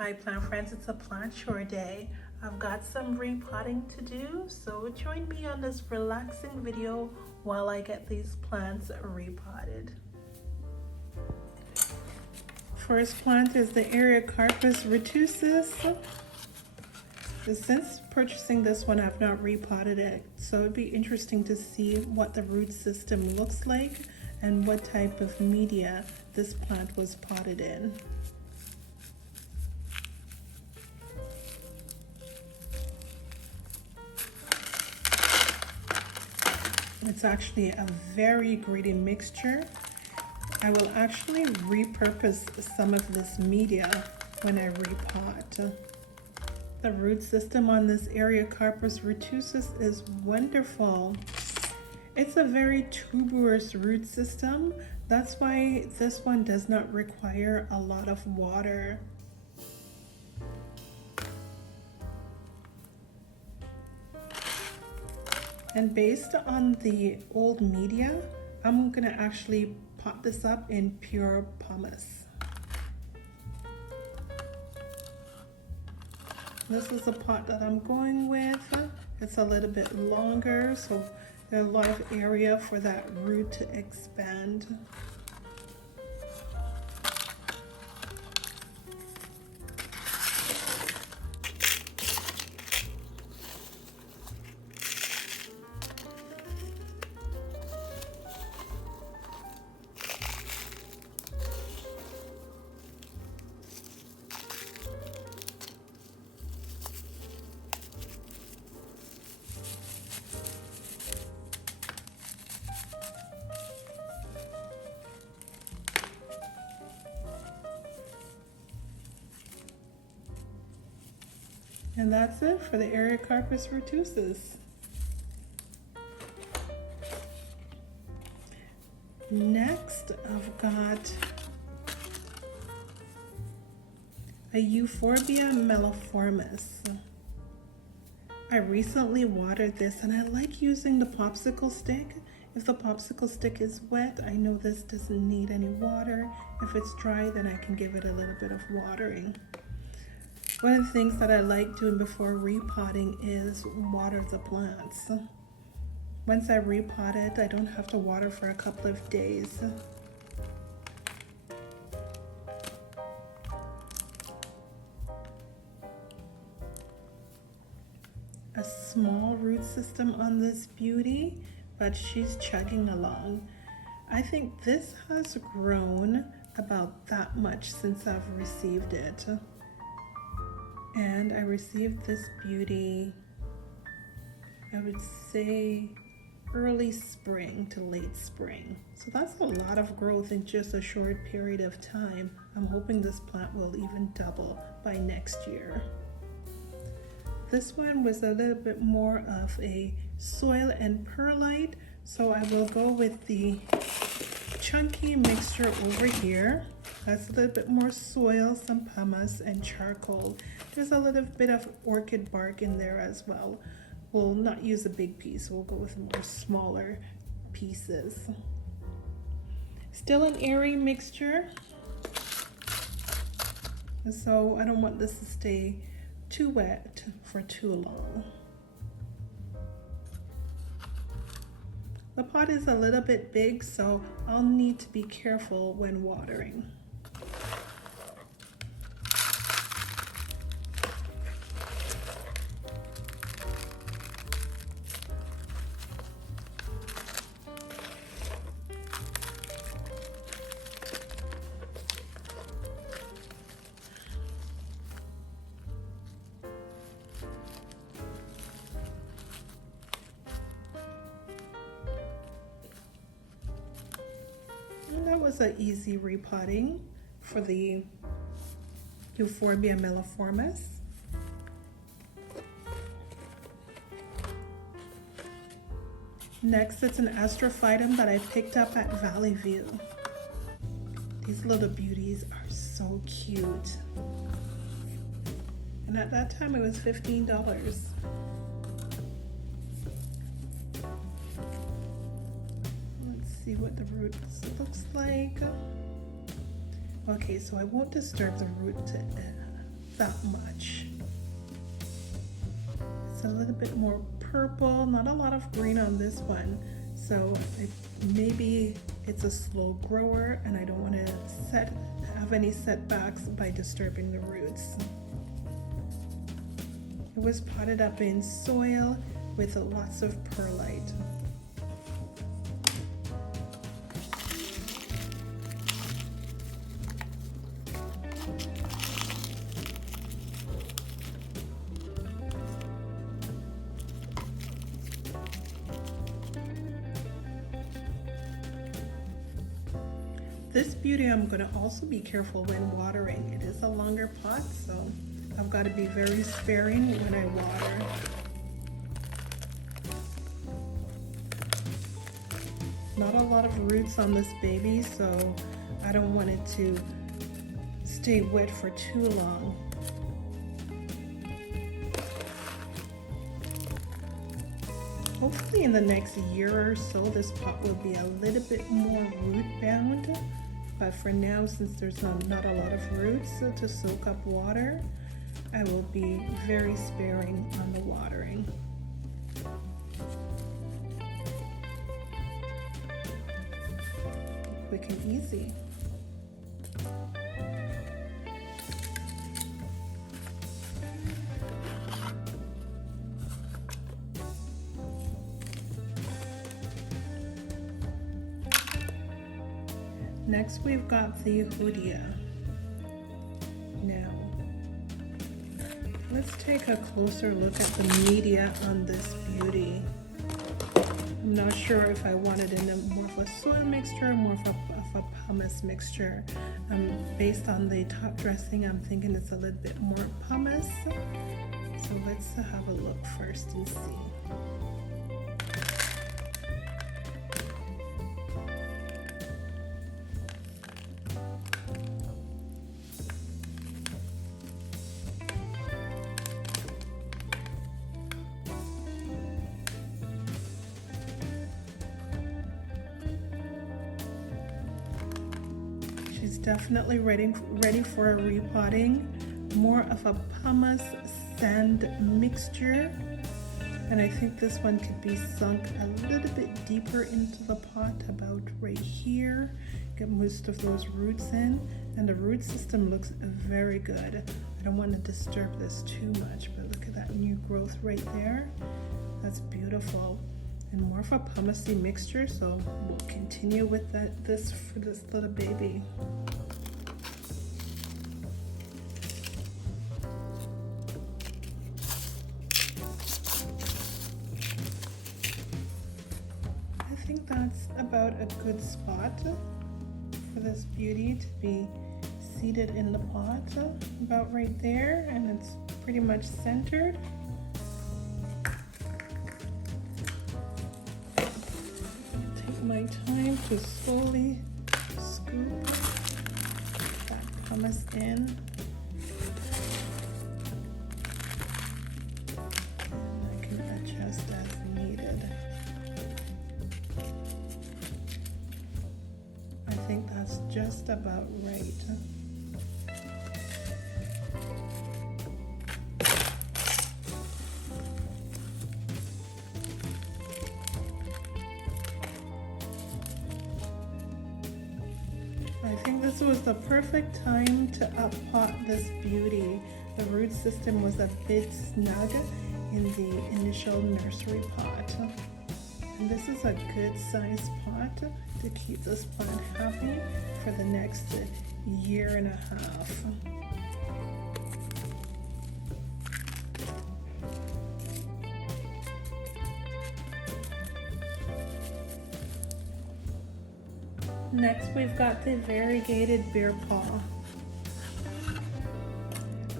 Hi plant friends, it's a plant chore day. I've got some repotting to do, so join me on this relaxing video while I get these plants repotted. First plant is the Ariocarpus retusus. Since purchasing this one, I've not repotted it, so it'd be interesting to see what the root system looks like and what type of media this plant was potted in. It's actually a very gritty mixture. I will actually repurpose some of this media when I repot. The root system on this Ariocarpus retusus is wonderful. It's a very tuberous root system. That's why this one does not require a lot of water. And based on the old media, I'm gonna actually pot this up in pure pumice. This is the pot that I'm going with. It's a little bit longer, so there's a lot of area for that root to expand. And that's it for the Ariocarpus retusus. Next, I've got a Euphorbia meloformis. I recently watered this and I like using the popsicle stick. If the popsicle stick is wet, I know this doesn't need any water. If it's dry, then I can give it a little bit of watering. One of the things that I like doing before repotting is water the plants. Once I repot it, I don't have to water for a couple of days. A small root system on this beauty, but she's chugging along. I think this has grown about that much since I've received it. And I received this beauty, I would say early spring to late spring. So that's a lot of growth in just a short period of time. I'm hoping this plant will even double by next year. This one was a little bit more of a soil and perlite, so I will go with the chunky mixture over here. That's a little bit more soil, some pumice, and charcoal. There's a little bit of orchid bark in there as well. We'll not use a big piece, we'll go with more smaller pieces. Still an airy mixture. So I don't want this to stay too wet for too long. The pot is a little bit big, so I'll need to be careful when watering. That was an easy repotting for the Euphorbia meloformis. Next, it's an Astrophytum that I picked up at Valley View. These little beauties are so cute. And at that time it was $15. See what the root looks like. Okay, so I won't disturb the root that much. It's a little bit more purple, not a lot of green on this one. So maybe it's a slow grower and I don't want to have any setbacks by disturbing the roots. It was potted up in soil with lots of perlite. This beauty I'm going to also be careful when watering. It is a longer pot, so I've got to be very sparing when I water. Not a lot of roots on this baby, so I don't want it to stay wet for too long. Hopefully in the next year or so, this pot will be a little bit more root bound. But for now, since there's not a lot of roots to soak up water, I will be very sparing on the watering. Quick and easy. Next we've got the Hoodia. Now, let's take a closer look at the media on this beauty. I'm not sure if I want it in more of a soil mixture or more of a pumice mixture. Based on the top dressing, I'm thinking it's a little bit more pumice. So let's have a look first and see. She's definitely ready for a repotting. More of a pumice sand mixture, and I think this one could be sunk a little bit deeper into the pot, about right here. Get most of those roots in, and the root system looks very good. I don't want to disturb this too much, but look at that new growth right there. That's beautiful. And more of a pumicey mixture, so we'll continue with this for this little baby. I think that's about a good spot for this beauty to be seated in the pot, about right there, and it's pretty much centered. My time to slowly scoop that pumice in. And I can adjust as needed. I think that's just about right. I think this was the perfect time to up-pot this beauty. The root system was a bit snug in the initial nursery pot. And this is a good size pot to keep this plant happy for the next year and a half. Next, we've got the Variegated Bear Paw.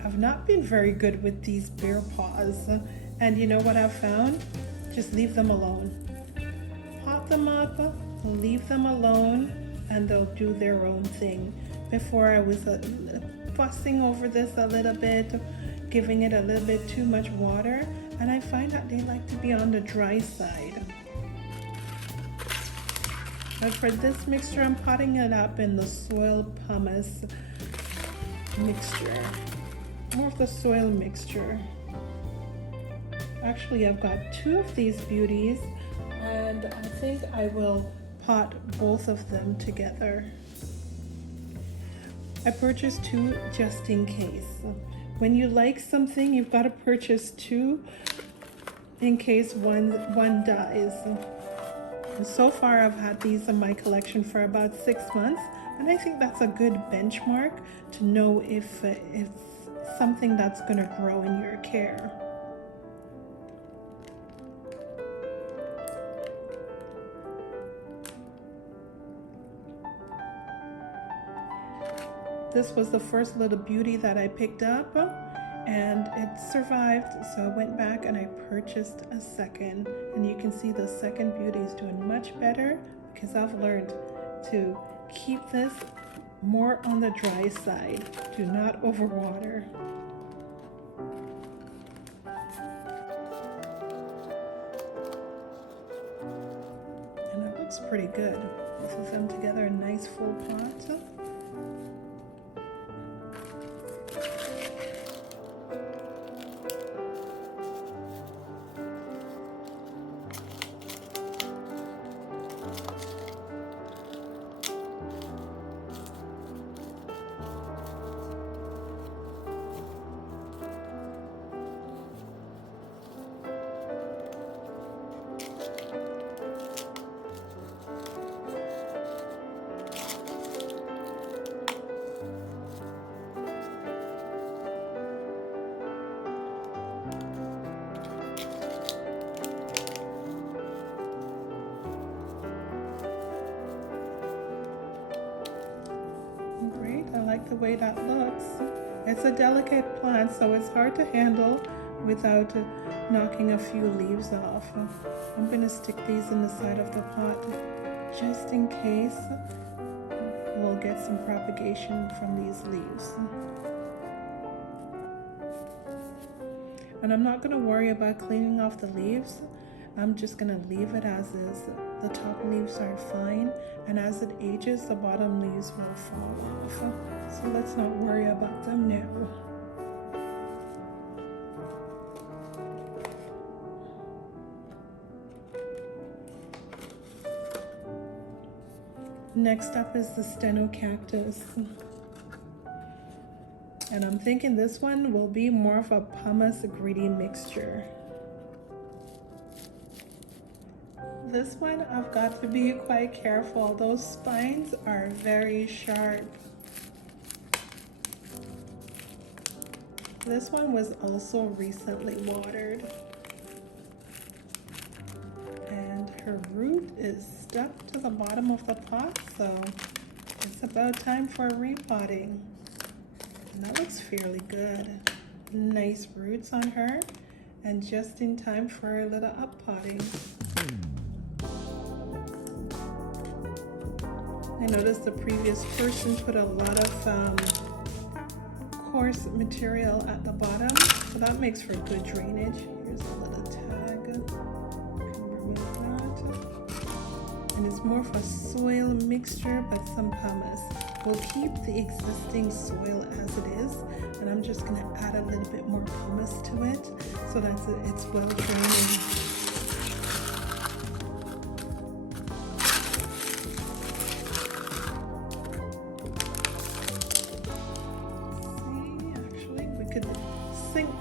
I've not been very good with these bear paws, and you know what I've found? Just leave them alone. Pot them up, leave them alone, and they'll do their own thing. Before I was fussing over this a little bit, giving it a little bit too much water, and I find that they like to be on the dry side. But for this mixture, I'm potting it up in the soil pumice mixture. more of the soil mixture. Actually, I've got 2 of these beauties, and I think I will pot both of them together. I purchased 2 just in case. When you like something, you've got to purchase 2 in case one dies. And so far, I've had these in my collection for about 6 months, and I think that's a good benchmark to know if it's something that's going to grow in your care. This was the first little beauty that I picked up, and it survived, so I went back and I purchased a second. And you can see the second beauty is doing much better because I've learned to keep this more on the dry side. Do not overwater. And it looks pretty good. Both of them together, a nice full pot. I like the way that looks. It's a delicate plant, so it's hard to handle without knocking a few leaves off. I'm going to stick these in the side of the pot just in case we'll get some propagation from these leaves. And I'm not going to worry about cleaning off the leaves. I'm just going to leave it as is. The top leaves are fine, and as it ages, the bottom leaves will fall off. So let's not worry about them now. Next up is the Stenocactus. And I'm thinking this one will be more of a pumice gritty mixture. This one I've got to be quite careful. Those spines are very sharp. This one was also recently watered. And her root is stuck to the bottom of the pot, so it's about time for repotting. And that looks fairly good. Nice roots on her, and just in time for a little uppotting. I noticed the previous person put a lot of coarse material at the bottom, so that makes for good drainage. Here's a little tag. Can remove that. And it's more of a soil mixture, but some pumice. We'll keep the existing soil as it is, and I'm just going to add a little bit more pumice to it so that it's well drained.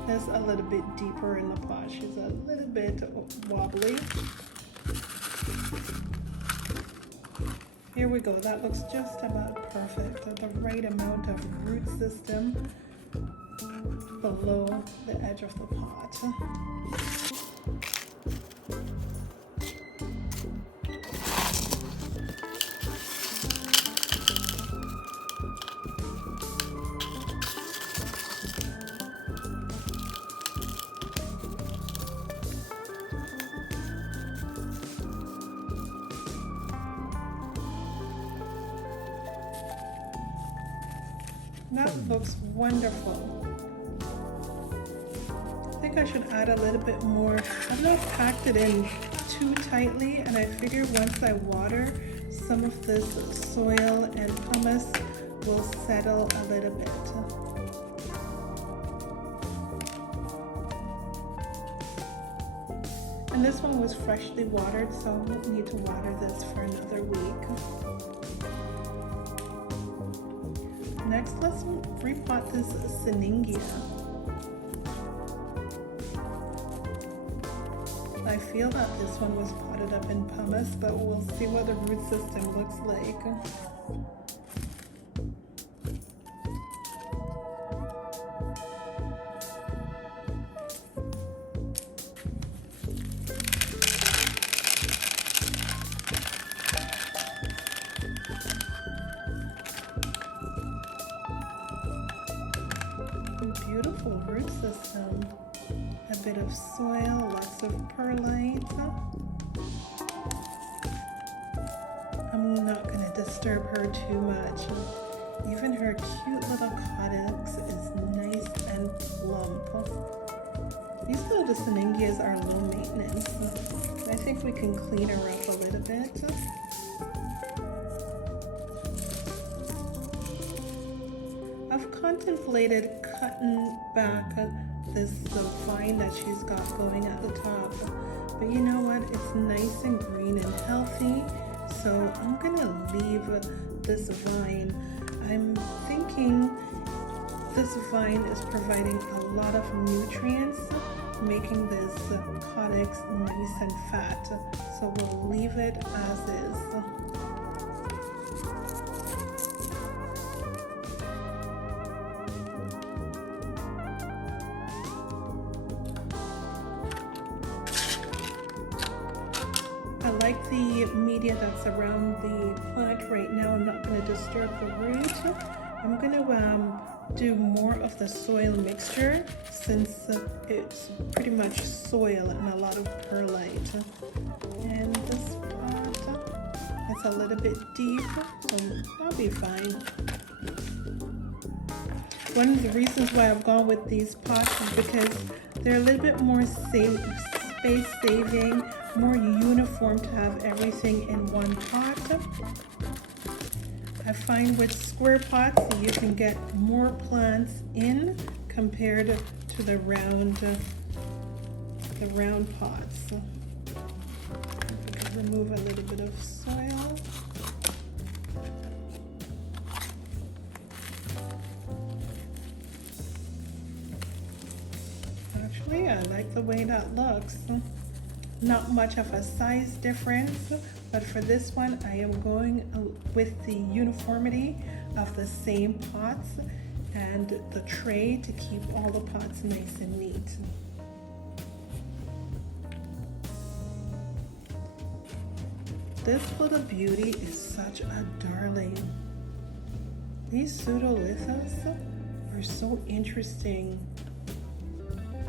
This a little bit deeper in the pot. She's a little bit wobbly. Here we go. That looks just about perfect. The right amount of root system below the edge of the pot. That looks wonderful. I think I should add a little bit more. I've not packed it in too tightly, and I figure once I water, some of this soil and pumice will settle a little bit. And this one was freshly watered, so I won't need to water this for another week. Next, let's repot this Siningia. I feel that this one was potted up in pumice, but we'll see what the root system looks like. Beautiful root system. A bit of soil, lots of perlite. I'm not going to disturb her too much. Even her cute little Cactus is nice and plump. These little Siningias are low maintenance. I think we can clean her up a little bit. I've contemplated cutting back this vine that she's got going at the top, but you know what, it's nice and green and healthy, so I'm gonna leave this vine. I'm thinking this vine is providing a lot of nutrients, making this Cactus nice and fat, so we'll leave it as is. I like the media that's around the plant right now. I'm not going to disturb the root. I'm going to do more of the soil mixture since it's pretty much soil and a lot of perlite. And this pot, it's a little bit deep, so that'll be fine. One of the reasons why I've gone with these pots is because they're a little bit more space saving, more uniform to have everything in one pot. I find with square pots you can get more plants in compared to the round pots. Remove a little bit of soil. Actually, I like the way that looks. Not much of a size difference, but for this one I am going with the uniformity of the same pots and the tray to keep all the pots nice and neat. This little beauty is such a darling. These Pseudolithos are so interesting.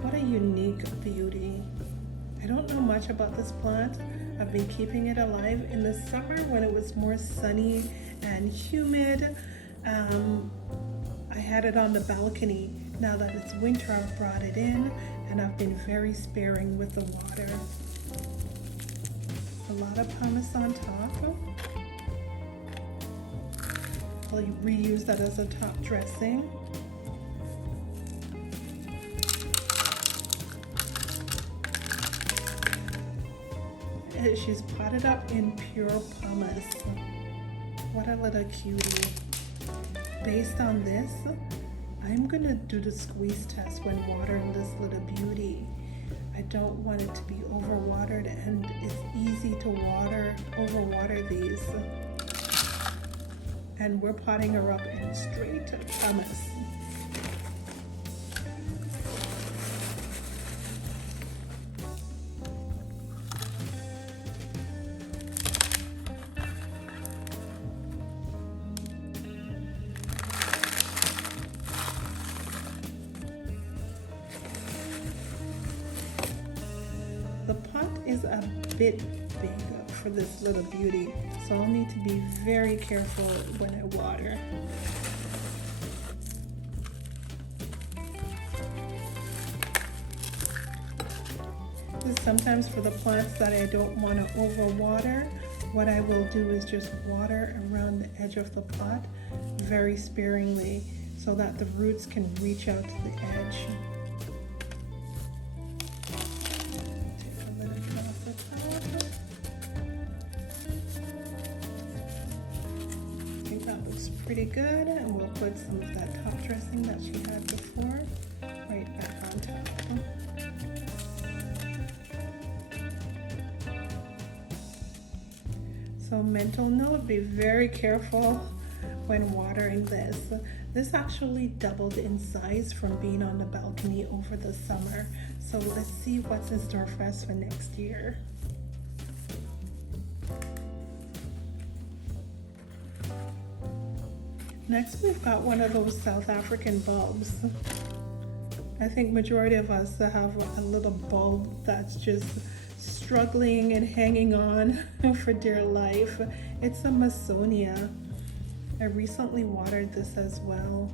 What a unique beauty. I don't know much about this plant. I've been keeping it alive in the summer when it was more sunny and humid. I had it on the balcony. Now that it's winter, I've brought it in and I've been very sparing with the water. A lot of pumice on top. I'll reuse that as a top dressing. She's potted up in pure pumice. What a little cutie. Based on this, I'm gonna do the squeeze test when watering this little beauty. I don't want it to be overwatered, and it's easy to overwater these. And we're potting her up in straight pumice. The pot is a bit big for this little beauty, so I'll need to be very careful when I water. This is sometimes for the plants that I don't want to overwater. What I will do is just water around the edge of the pot very sparingly so that the roots can reach out to the edge. Take a little pretty good, and we'll put some of that top dressing that she had before right back on top. So mental note, be very careful when watering this. This actually doubled in size from being on the balcony over the summer. So let's see what's in store for us for next year. Next, we've got one of those South African bulbs. I think majority of us have a little bulb that's just struggling and hanging on for dear life. It's a Massonia. I recently watered this as well.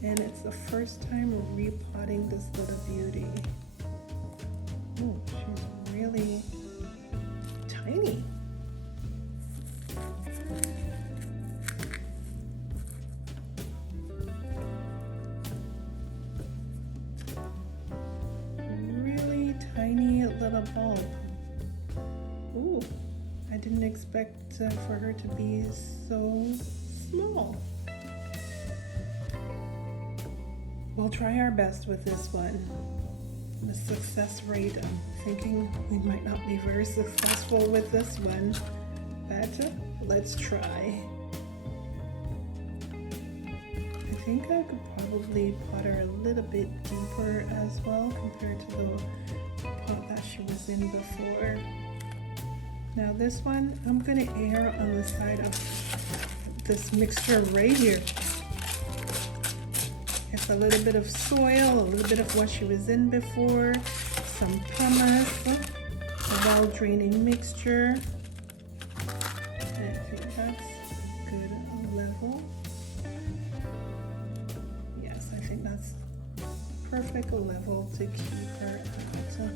And it's the first time repotting this little beauty. Oh, she's really tiny. Tiny little bulb. Ooh, I didn't expect for her to be so small. We'll try our best with this one. The success rate, I'm thinking we might not be very successful with this one, but let's try. I think I could probably pot her a little bit deeper as well compared to the pot that she was in before. Now this one, I'm gonna err on the side of this mixture right here. It's a little bit of soil, a little bit of what she was in before, some pumice, a well-draining mixture. I think that's a good level. Yes, I think that's perfect level to keep her at. Her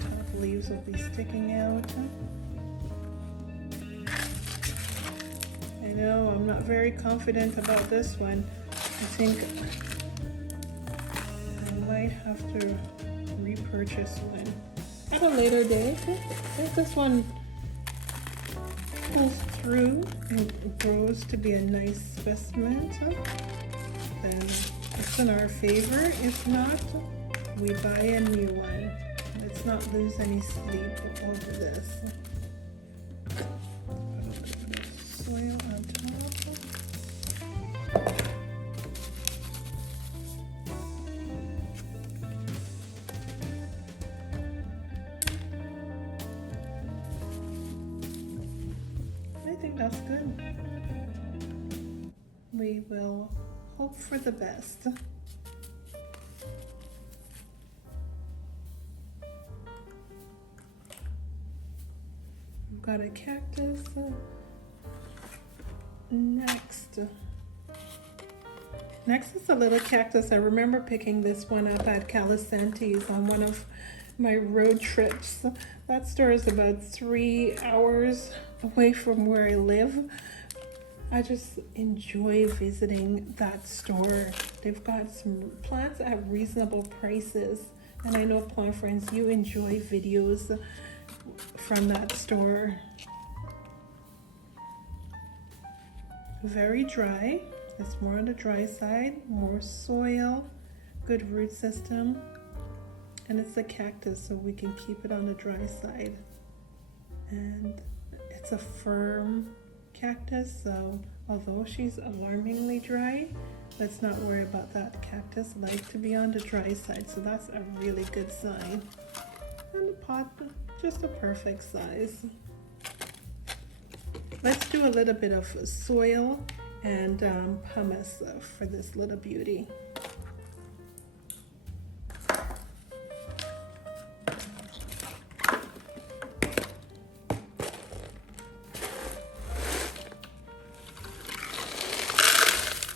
top leaves will be sticking out. I know I'm not very confident about this one. I think I might have to repurchase one at a later date. If this one pulls through and grows to be a nice specimen, then it's in our favor. If not, we buy a new one. Let's not lose any sleep over this. Put a little bit of soil on top. I think that's good. We will hope for the best. Got a cactus. Next is a little cactus. I remember picking this one up at Calisantes on one of my road trips. That store is about 3 hours away from where I live. I just enjoy visiting that store. They've got some plants at reasonable prices. And I know, plant friends, you enjoy videos from that store. Very dry. It's more on the dry side, more soil, good root system, and it's a cactus, so we can keep it on the dry side. And it's a firm cactus, so although she's alarmingly dry, let's not worry about that. Cactus like to be on the dry side, so that's a really good sign. And the pot, just a perfect size. Let's do a little bit of soil and pumice for this little beauty.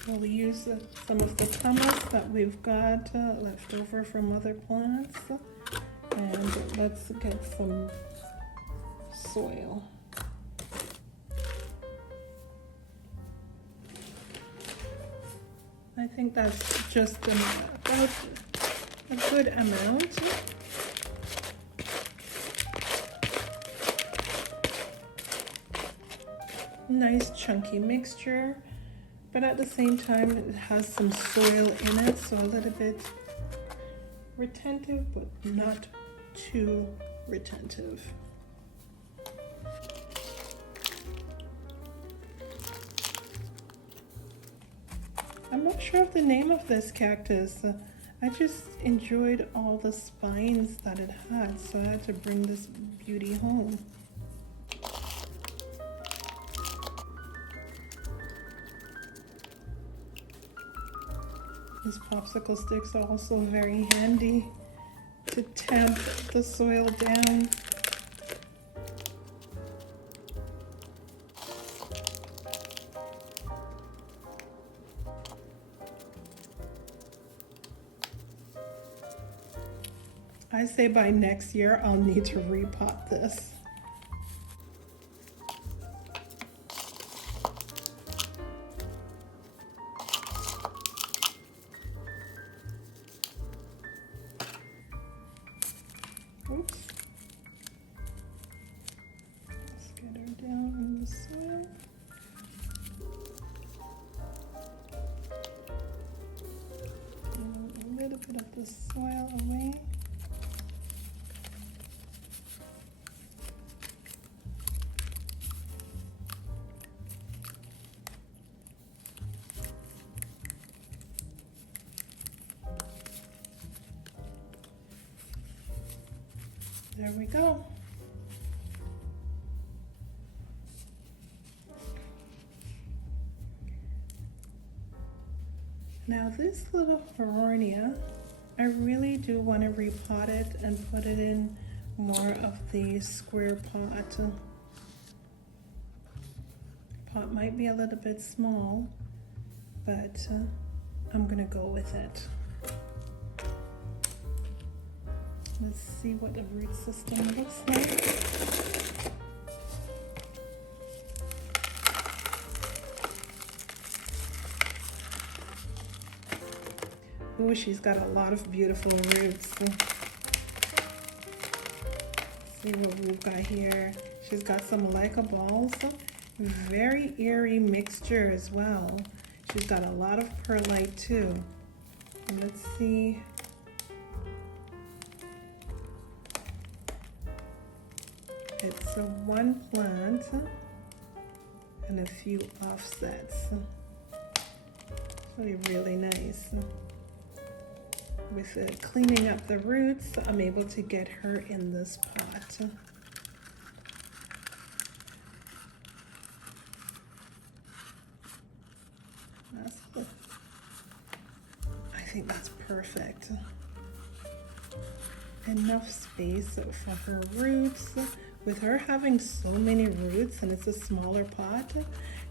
We'll use some of the pumice that we've got left over from other plants, and let's get some soil. I think that's just about a good amount. Nice chunky mixture, but at the same time it has some soil in it, so a little bit retentive, but not too retentive. I'm not sure of the name of this cactus. I just enjoyed all the spines that it had, so I had to bring this beauty home. These popsicle sticks are also very handy to tamp the soil down. I say by next year I'll need to repot this. Oops. Let's get her down in the soil. A little bit of the soil away. There we go. Now this little Huernia, I really do want to repot it and put it in more of the square pot. Pot might be a little bit small, but I'm gonna go with it. Let's see what the root system looks like. Ooh, she's got a lot of beautiful roots. See what we've got here. She's got some Leica balls. Very eerie mixture as well. She's got a lot of perlite too. Let's see. It's a one plant and a few offsets. Really, really nice. With cleaning up the roots, I'm able to get her in this pot. I think that's perfect. Enough space for her roots. With her having so many roots and it's a smaller pot,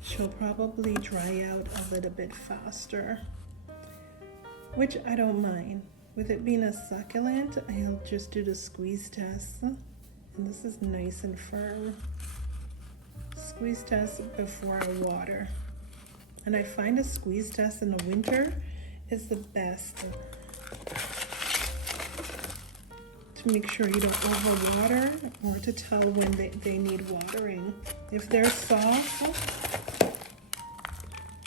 she'll probably dry out a little bit faster, which I don't mind. With it being a succulent, I'll just do the squeeze test. And this is nice and firm. Squeeze test before I water. And I find a squeeze test in the winter is the best. To make sure you don't overwater or to tell when they need watering. If they're soft,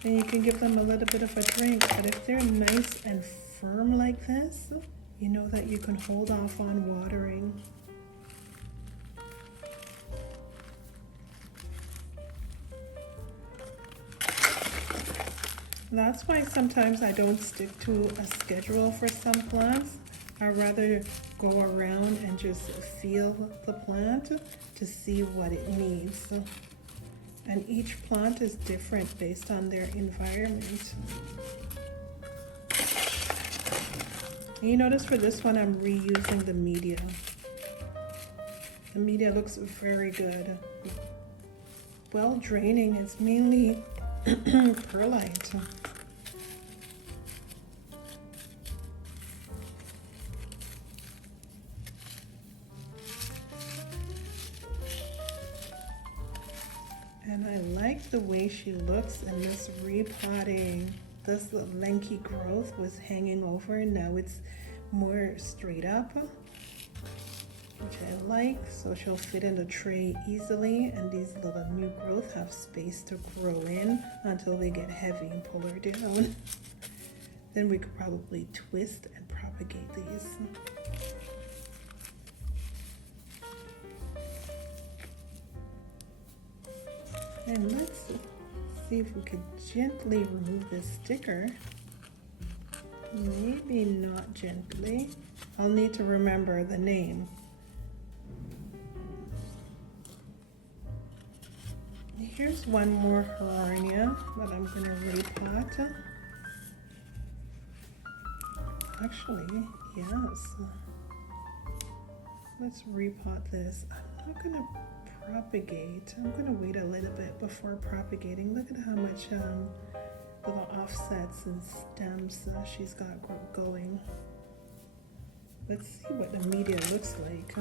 then you can give them a little bit of a drink, but if they're nice and firm like this, you know that you can hold off on watering. That's why sometimes I don't stick to a schedule for some plants. I'd rather go around and just feel the plant to see what it needs. And each plant is different based on their environment. And you notice for this one, I'm reusing the media. The media looks very good. Well draining, it's mainly perlite. And I like the way she looks in this repotting. This lanky growth was hanging over and now it's more straight up. which I like, so she'll fit in the tray easily, and these little new growth have space to grow in until they get heavy and pull her down. Then we could probably twist and propagate these. And let's see if we could gently remove this sticker. Maybe not gently. I'll need to remember the name. Here's one more Huernia that I'm going to repot. Actually, yes. Let's repot this. I'm not going to propagate. I'm going to wait a little bit before propagating. Look at how much little offsets and stems she's got going. Let's see what the media looks like.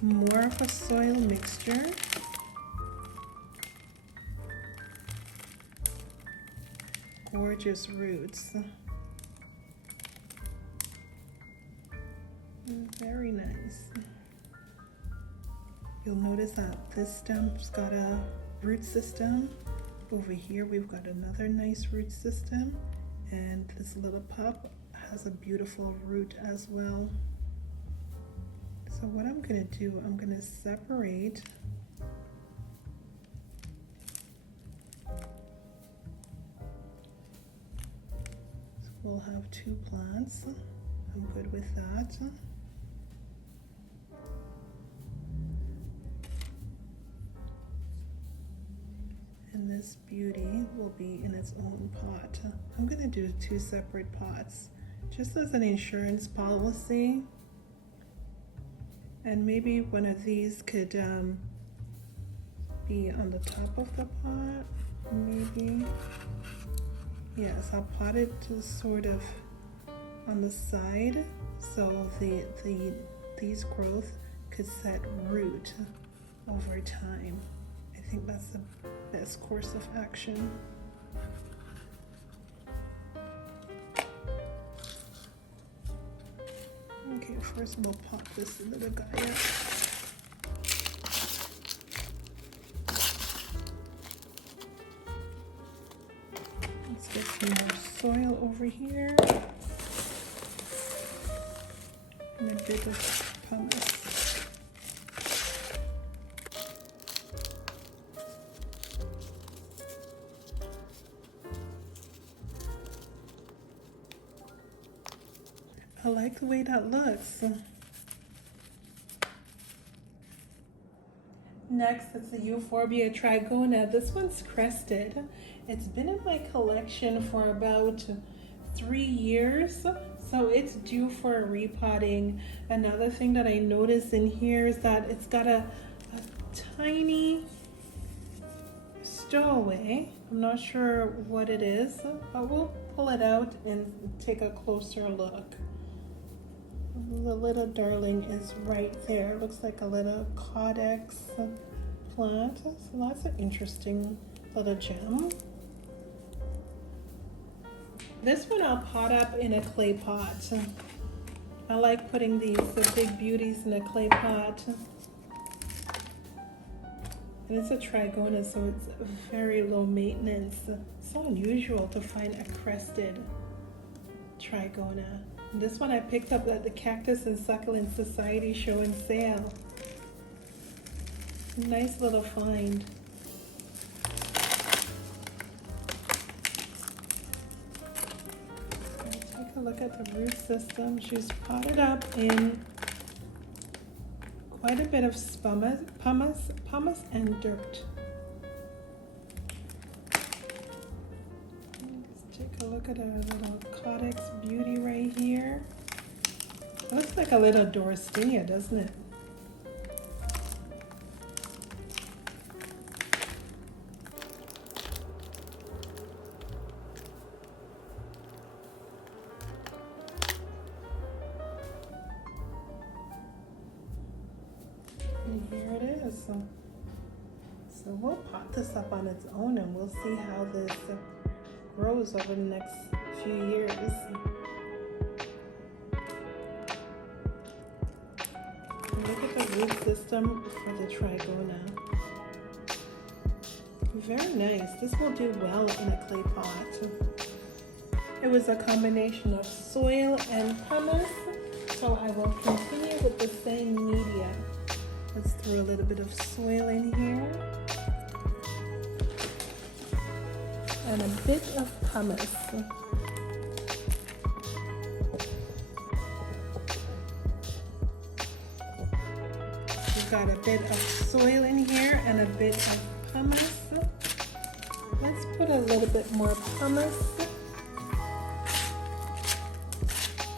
More of a soil mixture. Gorgeous roots. Very nice. You'll notice that this stem's got a root system. Over here we've got another nice root system, and this little pup has a beautiful root as well. So what I'm going to do, I'm going to separate so we'll have 2 plants. I'm good with that. And this beauty will be in its own pot. I'm going to do 2 separate pots just as an insurance policy. And maybe one of these could be on the top of the pot, maybe. Yes, I'll pot it to sort of on the side, so these growth could set root over time. I think that's the best course of action. Okay, first we'll pop this little guy up. Let's get some more soil over here. And a bit of pumice. I like the way that looks. Next, it's the Euphorbia trigona. This one's crested. It's been in my collection for about 3 years, so it's due for a repotting. Another thing that I noticed in here is that it's got a tiny stowaway. I'm not sure what it is, but we'll pull it out and take a closer look. The little darling is right there. Looks like a little codex plant. So that's an interesting little gem. This one I'll pot up in a clay pot. I like putting the big beauties in a clay pot. And it's a trigona, so it's very low maintenance. It's so unusual to find a crested trigona. This one I picked up at the Cactus and Succulent Society show and sale. Nice little find. Take a look at the root system. She's potted up in quite a bit of pumice and dirt. Take a look at our little codex beauty right here. It looks like a little Dorstinia, doesn't it? And here it is. So we'll pot this up on its own and we'll see how this grows over the next few years. Look at the root system for the trigona. Very nice. This will do well in a clay pot. It was a combination of soil and pumice, so I will continue with the same media. Let's throw a little bit of soil in here and a bit of pumice. We've got a bit of soil in here and a bit of pumice. Let's put a little bit more pumice.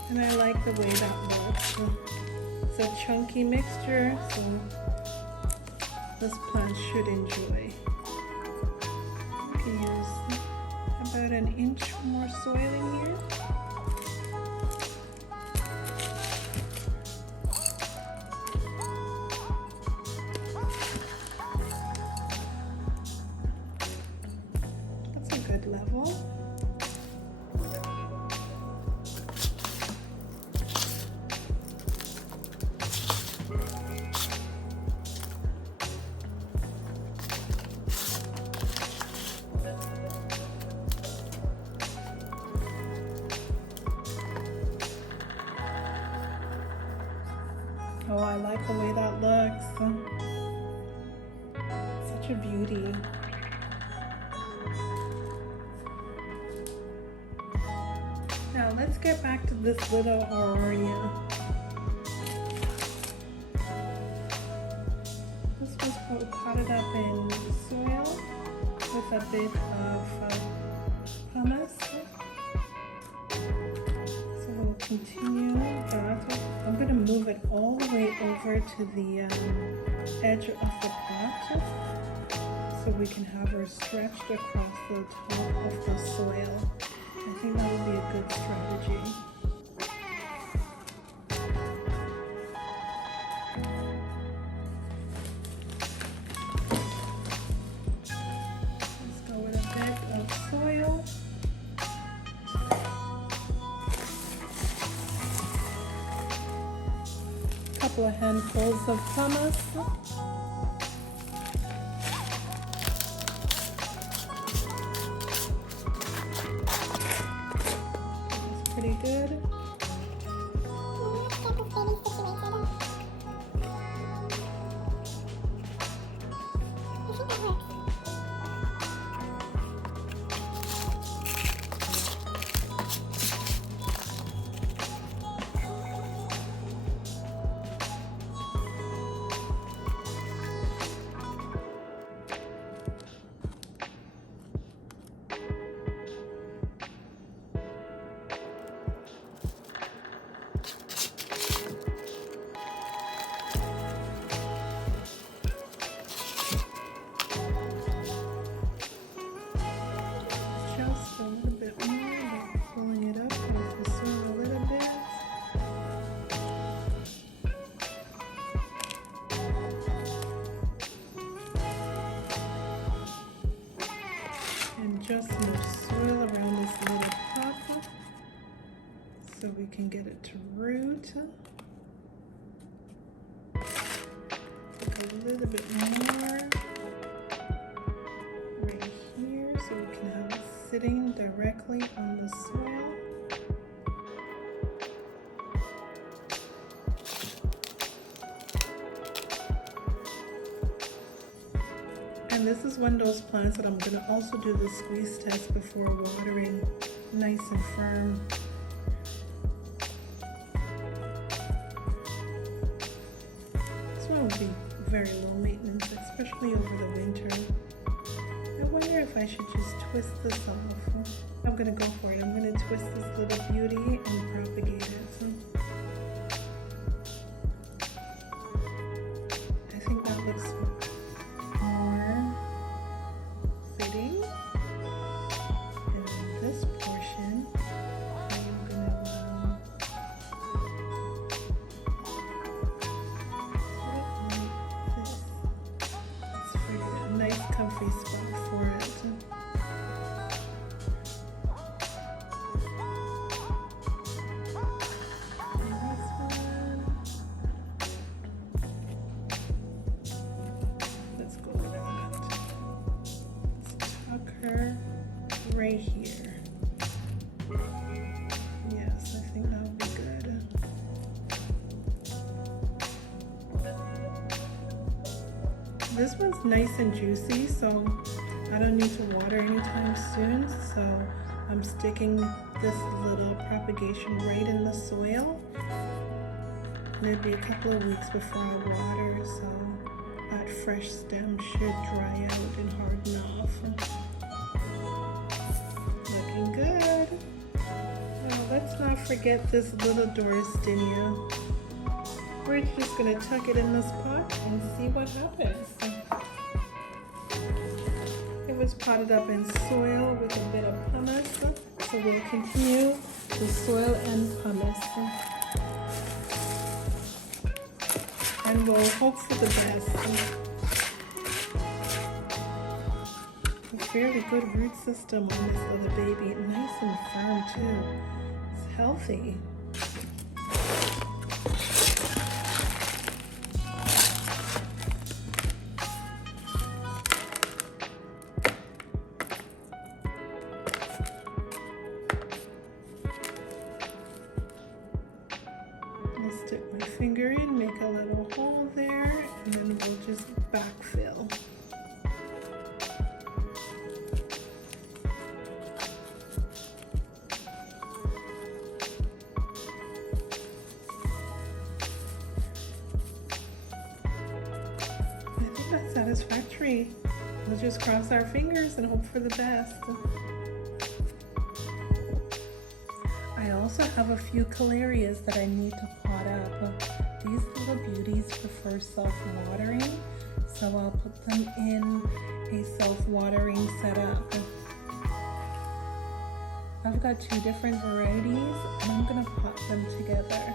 And I like the way that looks. It's a chunky mixture, so this plant should enjoy. You can use about an inch more soil in here. That's a good level. Oh, I like the way that looks. Such a beauty. Now let's get back to this little Huernia. This was potted up in soil with a bit of pumice. So we'll continue that. I'm going to move it all the way over to the edge of the pot so we can have her stretched across the top of the soil. I think that would be a good strategy. Let's go with a bit of soil. Couple of handfuls of pumice. That's pretty good. Just enough soil around this little pot so we can get it to root. A little bit more right here so we can have it sitting directly on the soil. And this is one of those plants that I'm going to also do the squeeze test before watering, nice and firm. This one would be very low maintenance, especially over the winter. I wonder if I should just twist this off. I'm going to go for it. I'm going to twist this little beauty and propagate it. I think that looks more fitting. And this portion, I'm going to put it like this. It's pretty, a nice comfy spot for it. her right here. Yes, I think that would be good. This one's nice and juicy, so I don't need to water anytime soon. So I'm sticking this little propagation right in the soil. Maybe a couple of weeks before I water, so that fresh stem should dry out and harden off. Looking good. Well, let's not forget this little Dorystinia. We're just gonna tuck it in this pot and see what happens. It was potted up in soil with a bit of pumice, so we'll continue the soil and pumice. And we'll hope for the best. A fairly good root system on this little baby. Nice and firm too. It's healthy. I'll stick my finger in, make a little hole there, and then we'll just backfill. I think that's satisfactory. We'll just cross our fingers and hope for the best. I also have a few Calarias that I need to pot up. These little beauties prefer self-watering, so I'll put them in a self-watering setup. I've got two different varieties and I'm going to pot them together.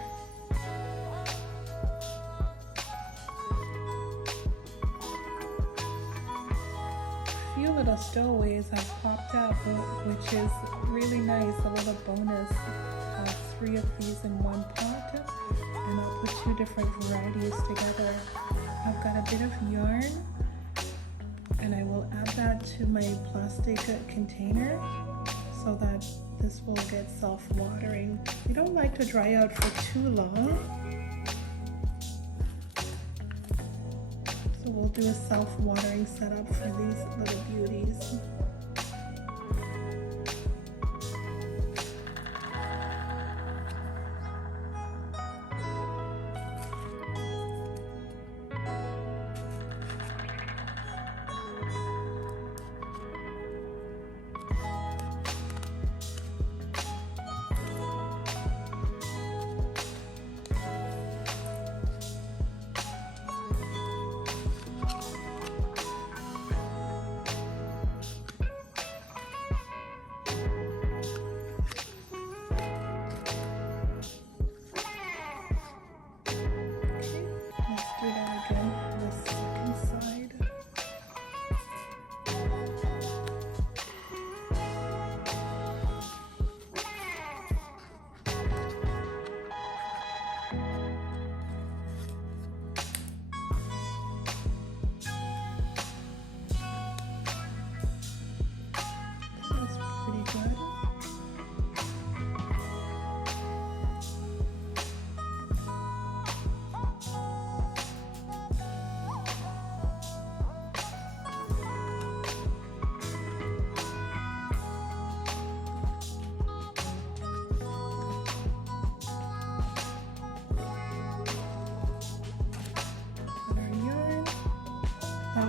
A few little stowaways have popped up, which is really nice, a little bonus. 3 of these in one pot, and I'll put 2 different varieties together. I've got a bit of yarn, and I will add that to my plastic container so that this will get self-watering. You don't like to dry out for too long, so we'll do a self-watering setup for these little beauties.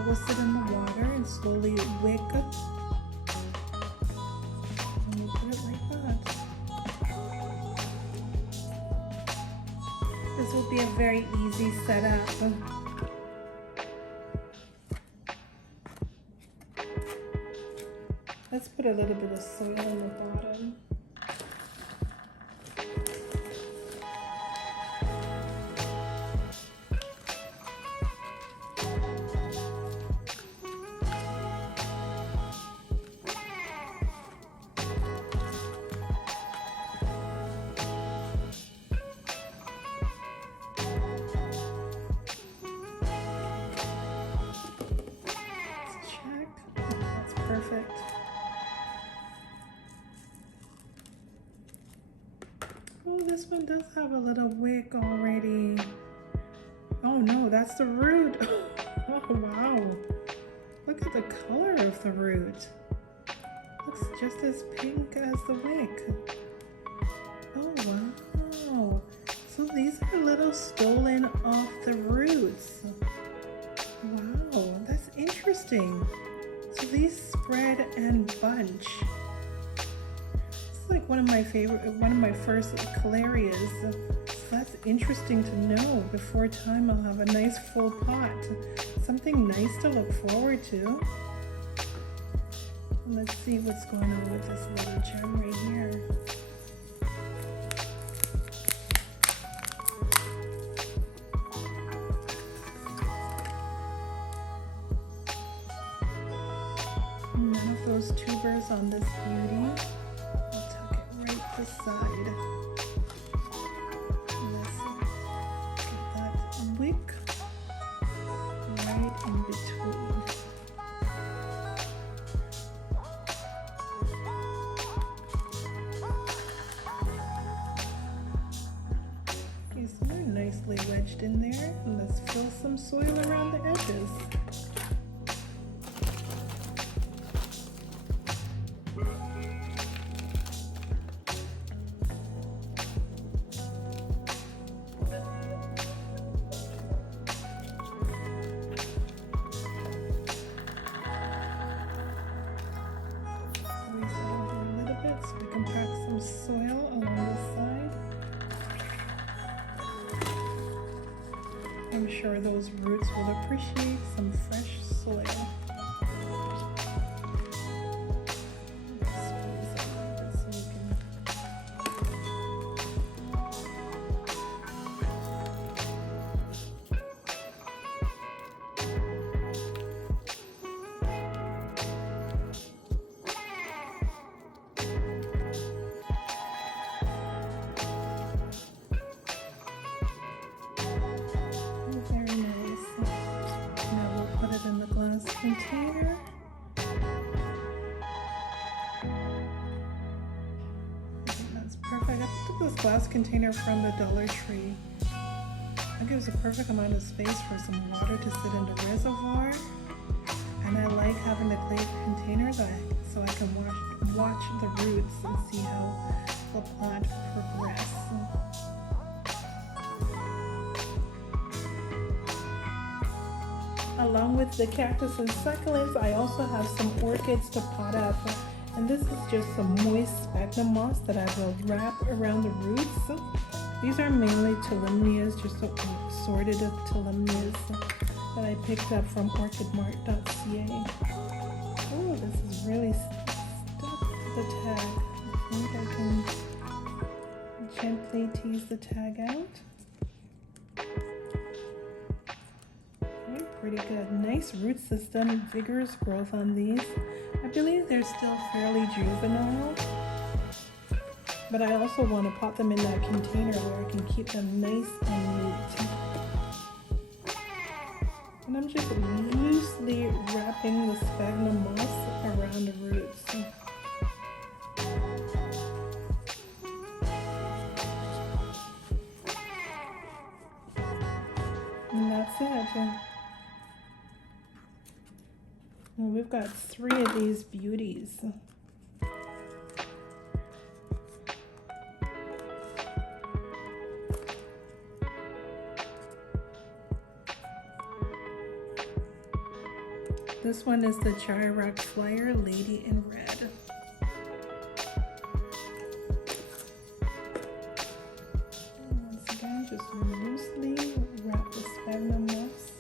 Will sit in the water and slowly wick up. And we'll put it like that. This will be a very easy setup. Let's put a little bit of soil in the bottom. Perfect. Oh, this one does have a little wick already. Oh no, that's the root. Oh wow. Look at the color of the root. Looks just as pink as the wick. Oh wow. So these are little stolen off the roots. Wow, that's interesting. So these spread and bunch. It's like one of my first calarias. So that's interesting to know. Before time I'll have a nice full pot. Something nice to look forward to. Let's see what's going on with this little gem right here. None of those tubers on this beauty. I'll tuck it right beside. Let's get that wick right in between. Okay, so they're nicely wedged in there. And let's fill some soil around the edges. So we can pack some soil along the side. I'm sure those roots will appreciate some fresh soil. Container. That's perfect. I picked up this glass container from the Dollar Tree. That gives a perfect amount of space for some water to sit in the reservoir. And I like having the clay containers so I can watch the roots and see how the plant progresses. Along with the cactus and succulents, I also have some orchids to pot up. And this is just some moist sphagnum moss that I will wrap around the roots. These are mainly Tolumnias, just assorted of Tolumnias that I picked up from orchidmart.ca. Oh, this is really stuck to the tag. I think I can gently tease the tag out. Pretty good. Nice root system, vigorous growth on these. I believe they're still fairly juvenile, but I also want to pot them in that container where I can keep them nice and neat. And I'm just loosely wrapping the sphagnum moss around the roots. And that's it. And we've got 3 of these beauties. This one is the Chirac Flyer Lady in Red. And once again, just loosely wrap the sphagnum moss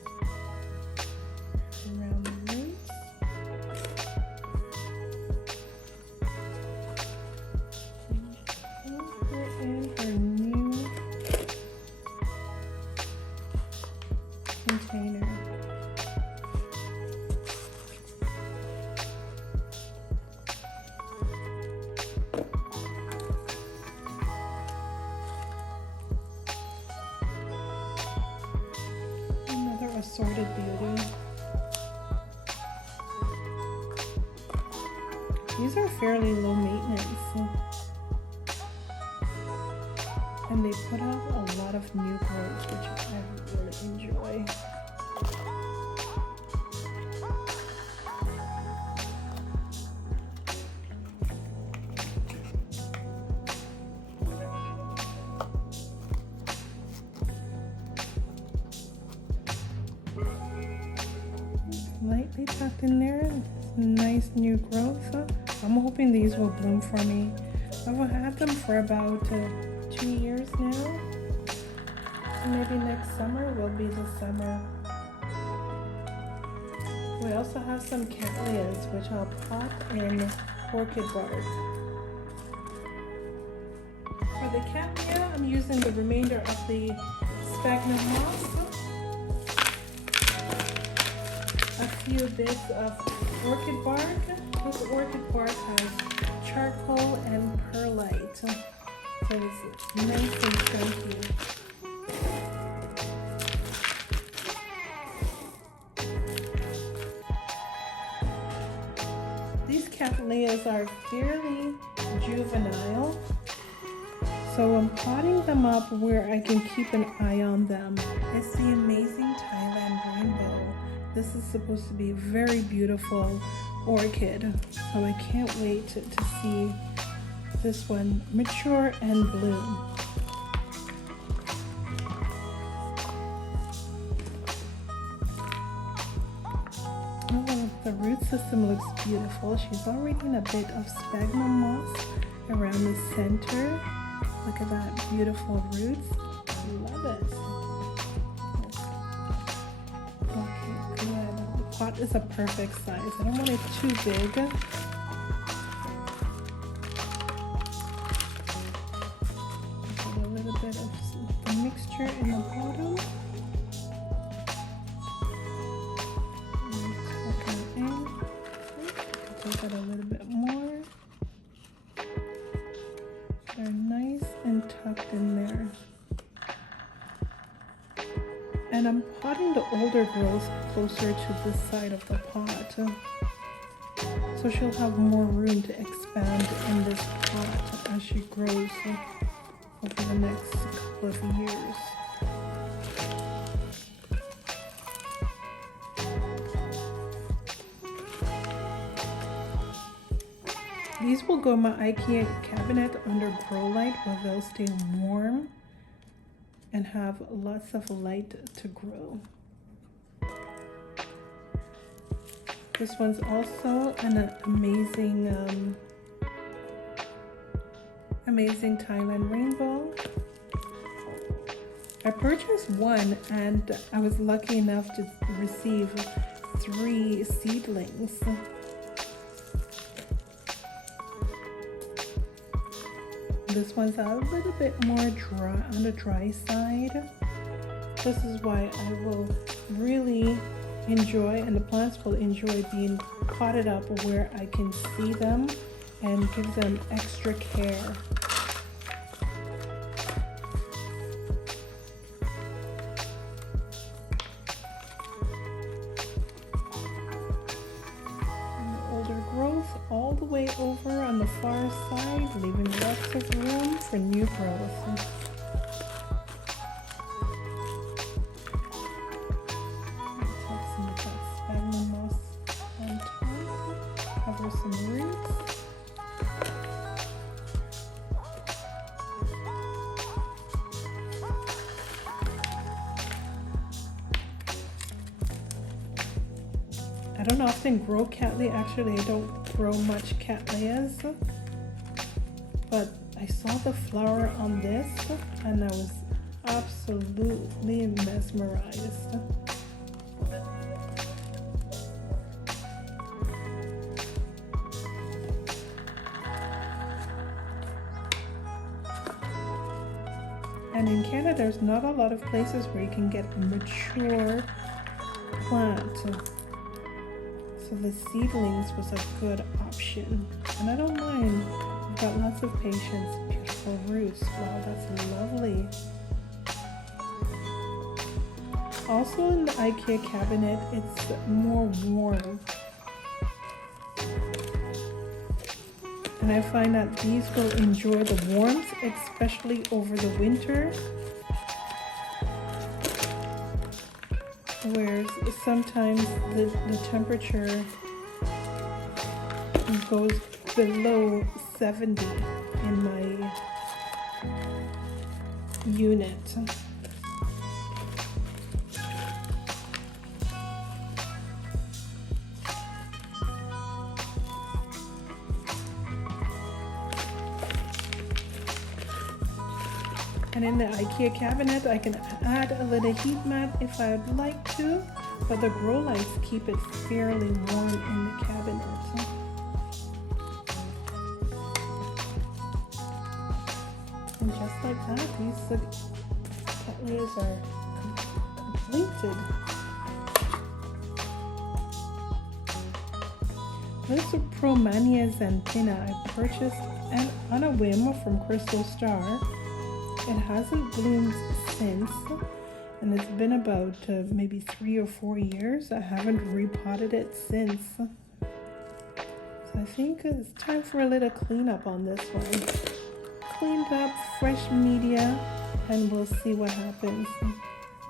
around the roots. And put in her new container. Assorted beauty. These are fairly low maintenance. And they put out a lot of new growth, which I really enjoy. Lightly tucked in there, nice new growth. I'm hoping these will bloom for me. I've had them for about 2 years now. So maybe next summer will be the summer. We also have some Cattleyas, which I'll pot in orchid bark. For the Cattleya, I'm using the remainder of the sphagnum moss, a few bits of orchid bark. This orchid bark has charcoal and perlite, so it's nice and chunky. These Cattleyas are fairly juvenile, so I'm potting them up where I can keep an eye on them. It's the amazing Thailand rainbow. This is supposed to be a very beautiful orchid, so I can't wait to see this one mature and bloom. Oh, the root system looks beautiful. She's already in a bit of sphagnum moss around the center. Look at that beautiful roots. I love it. Okay, good. The pot is a perfect size. I don't want it too big. Put a little bit of the mixture in the bottom. Tuck it in. Take it a little bit more. They're nice and tucked in there. And I'm potting the older growth closer to this side of the pot, so she'll have more room to expand in this pot as she grows over the next couple of years. These will go in my IKEA cabinet under grow light where they'll stay warm and have lots of light to grow. This one's also an amazing Thailand rainbow. I purchased one and I was lucky enough to receive 3 seedlings. This one's a little bit more dry on the dry side. This is why I will really enjoy, and the plants will enjoy being potted up where I can see them and give them extra care. All the way over on the far side, leaving lots of room for new growth. Take some of that sphagnum moss on top, cover some roots. I don't often grow Cattleya. Actually, I don't grow much Cattleyas, but I saw the flower on this and I was absolutely mesmerized. And in Canada, there's not a lot of places where you can get a mature plant. So the seedlings was a good option, and I don't mind. I've got lots of patience. Beautiful roots. Wow, that's lovely. Also in the IKEA cabinet, it's more warm. And I find that these will enjoy the warmth, especially over the winter. Whereas sometimes the temperature goes below 70 in my unit. And in the IKEA cabinet, I can add a little heat mat if I would like to, but the grow lights keep it fairly warm in the cabinet. And just like that, these Cattleyas are completed. This Promania xanthina I purchased on a whim from Crystal Star. It hasn't bloomed since, and it's been about maybe 3 or 4 years. I haven't repotted it since. So I think it's time for a little cleanup on this one. Cleaned up, fresh media, and we'll see what happens.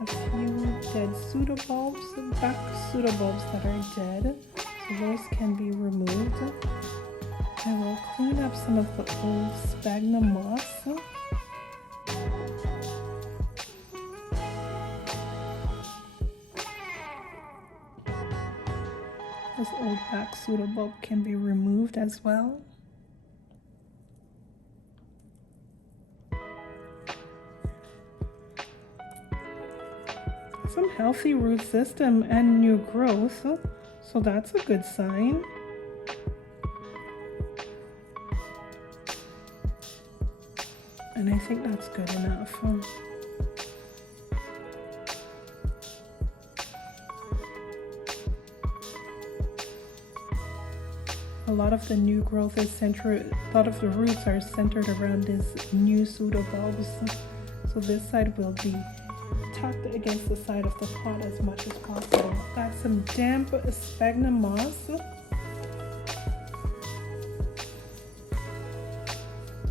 A few dead pseudobulbs, back pseudobulbs that are dead, so those can be removed. I will clean up some of the old sphagnum moss. This old back pseudobulb can be removed as well. Some healthy root system and new growth, so that's a good sign. And I think that's good enough. A lot of the new growth is centered, a lot of the roots are centered around these new pseudobulbs. So this side will be tucked against the side of the pot as much as possible. Got some damp sphagnum moss.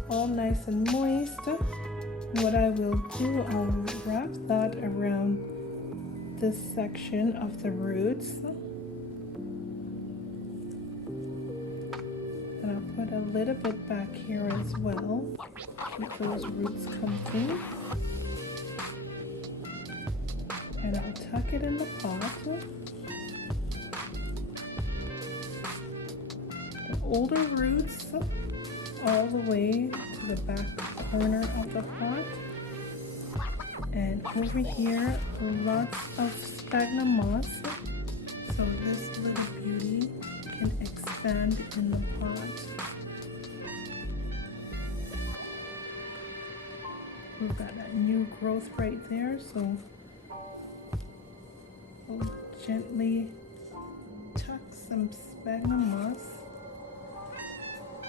All nice and moist. What I will do, I'll wrap that around this section of the roots. And I'll put a little bit back here as well. Keep those roots comfy. And I'll tuck it in the pot. The older roots all the way to the back corner of the pot. And over here, lots of sphagnum moss. So this little beauty can expand in the pot. We've got that new growth right there, so we'll gently tuck some sphagnum moss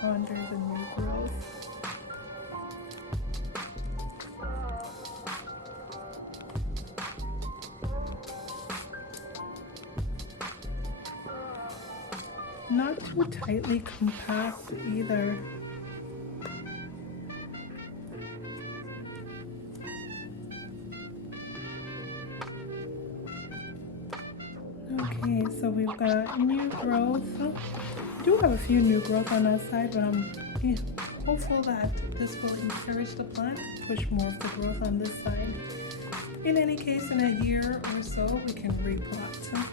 under the new growth. Not too tightly compact either. Okay, so we've got new growth. We do have a few new growth on that side, but I'm hopeful that this will encourage the plant to push more of the growth on this side. In any case, in a year or so, we can repot.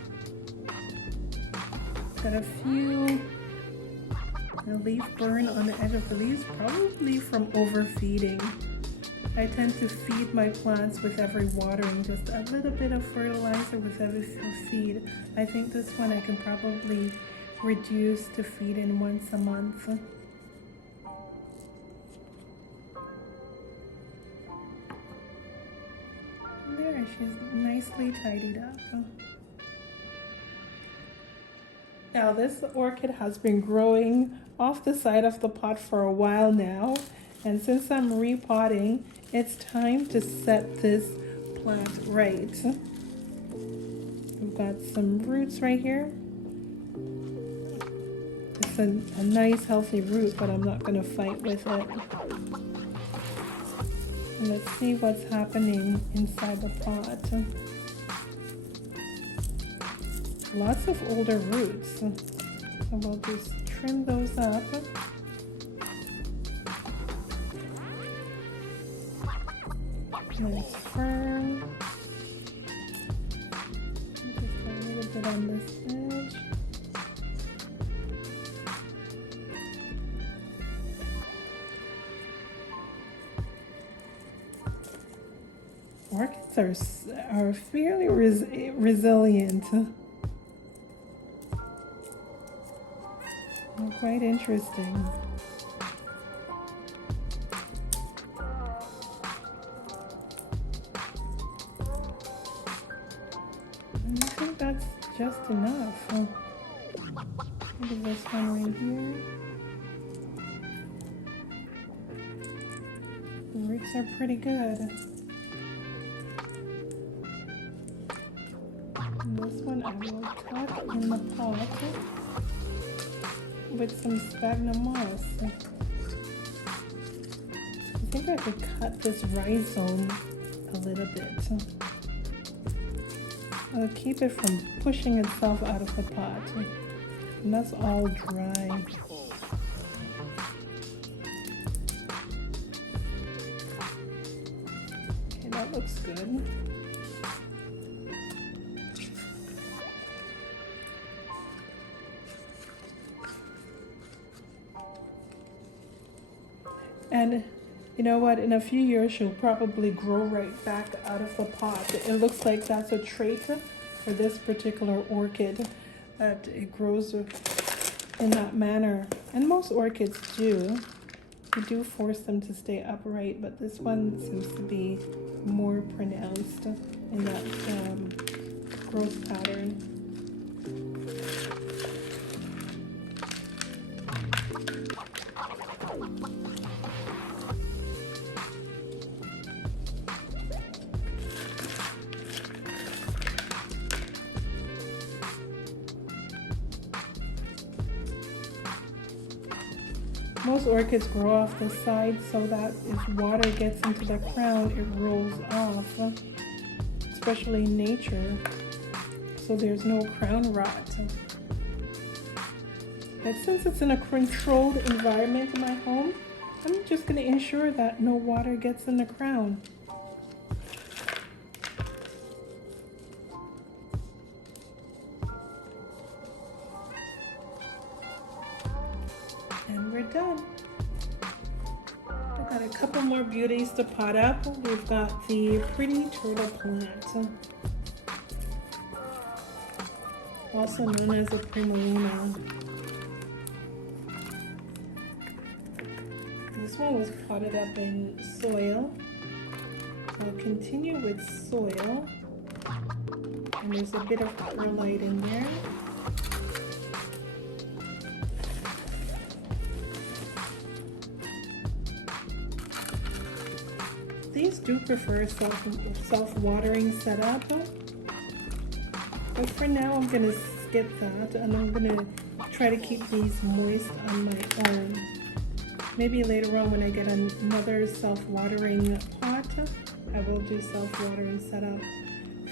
Got a few leaf burn on the edge of the leaves, probably from overfeeding. I tend to feed my plants with every watering, just a little bit of fertilizer with every feed. I think this one I can probably reduce to feed in once a month. There, she's nicely tidied up. Now this orchid has been growing off the side of the pot for a while now, and since I'm repotting, it's time to set this plant right. We've got some roots right here. It's a nice healthy root, but I'm not going to fight with it. And let's see what's happening inside the pot. Lots of older roots. So we'll just trim those up. Nice firm. Just a little bit on this edge. Orchids are fairly resilient. They're quite interesting. And I think that's just enough. Maybe this one right here. The roots are pretty good. And this one I will tuck in the pot with some sphagnum moss. I think I could cut this rhizome a little bit. I'll keep it from pushing itself out of the pot. And that's all dry. Okay, that looks good. And you know what, in a few years she'll probably grow right back out of the pot. It looks like that's a trait for this particular orchid, that it grows in that manner. And most orchids do. You do force them to stay upright, but this one seems to be more pronounced in that growth pattern. Most orchids grow off the side so that if water gets into the crown, it rolls off, especially in nature, so there's no crown rot. But since it's in a controlled environment in my home, I'm just going to ensure that no water gets in the crown. And we're done. I've got a couple more beauties to pot up. We've got the pretty turtle plant, also known as a primalina. This one was potted up in soil. I'll continue with soil. And there's a bit of perlite in there. These do prefer self-watering setup, but for now I'm going to skip that, and I'm going to try to keep these moist on my own. Maybe later on when I get another self-watering pot, I will do self-watering setup.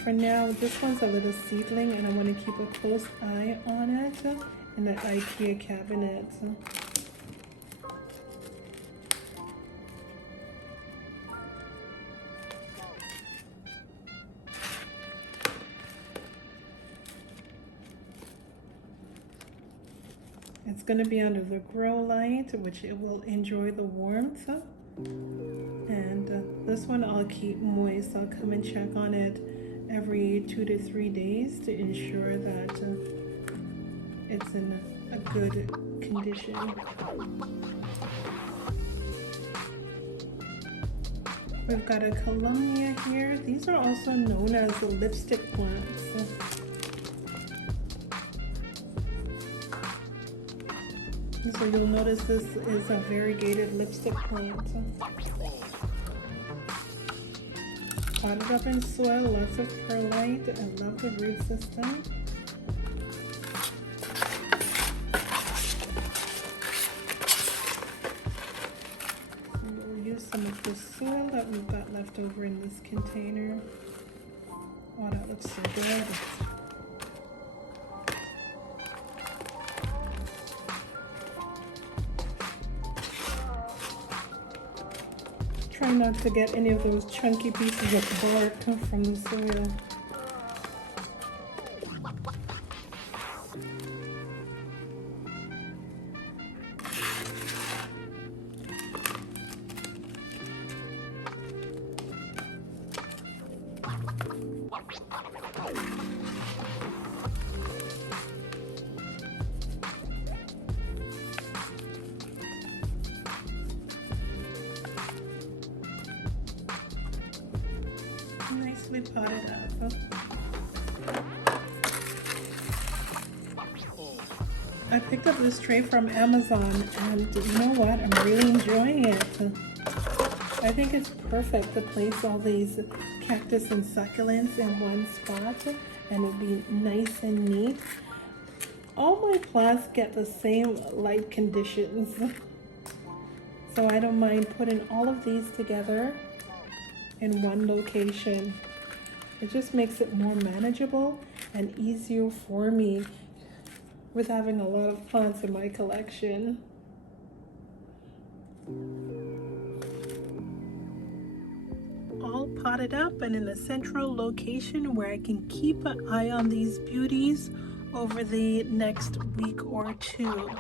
For now, this one's a little seedling, and I want to keep a close eye on it in the IKEA cabinet. It's going to be under the grow light, which it will enjoy the warmth. And this one I'll keep moist. I'll come and check on it every 2 to 3 days to ensure that it's in a good condition. We've got a Tolumnia here. These are also known as the lipstick plants. So you'll notice this is a variegated lipstick plant. Potted up in soil, lots of perlite. I love the root system. left over in this container. Oh, that looks so good. Try not to get any of those chunky pieces of bark from the soil. Nicely potted up. I picked up this tray from Amazon, and you know what? I'm really enjoying it. I think it's perfect to place all these cactus and succulents in one spot, and it'll be nice and neat. All my plants get the same light conditions, so I don't mind putting all of these together in one location. It just makes it more manageable and easier for me with having a lot of plants in my collection. All potted up and in a central location where I can keep an eye on these beauties over the next week or two.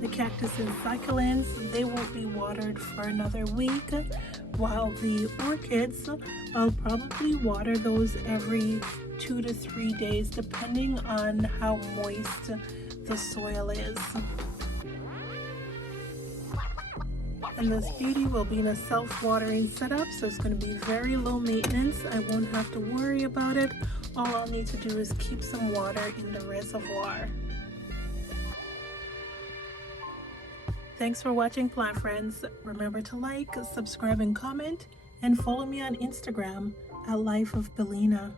The cactus and succulents, they won't be watered for another week, while the orchids, I'll probably water those every 2 to 3 days depending on how moist the soil is. And this beauty will be in a self-watering setup, so it's going to be very low maintenance. I won't have to worry about it. All I'll need to do is keep some water in the reservoir. Thanks for watching, plant friends. Remember to like, subscribe, and comment, and follow me on Instagram at Life of Bellina.